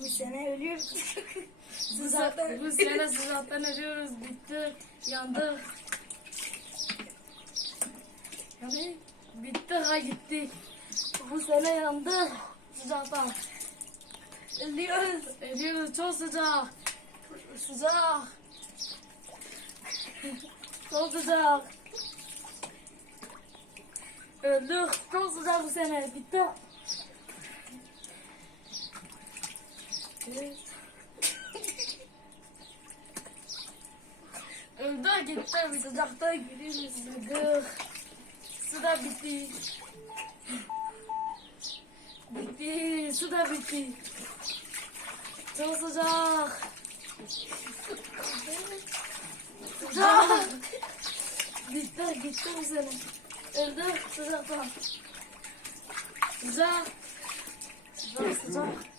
Bu sene ölüyoruz. Sıcaktan, bu sene sıcaktan ölüyoruz. Bitti. Yandık. Yani bitti ha gitti. Bu sene yandık. Sıcaktan. Ölüyoruz. Ölüyoruz. Çok sıcak. Sıcak. Çok sıcak. Öldük. Çok sıcak bu sene. Bitti. Evet. Öldü gitti. Sıcakta giriyoruz. Öldük. Su da bitti. Bitti. Su da bitti. Çok sıcak. Sıcak. Gitti. Gitti bu sene. Öldü sıcaktan. Sıcak. Sıcak sıcak.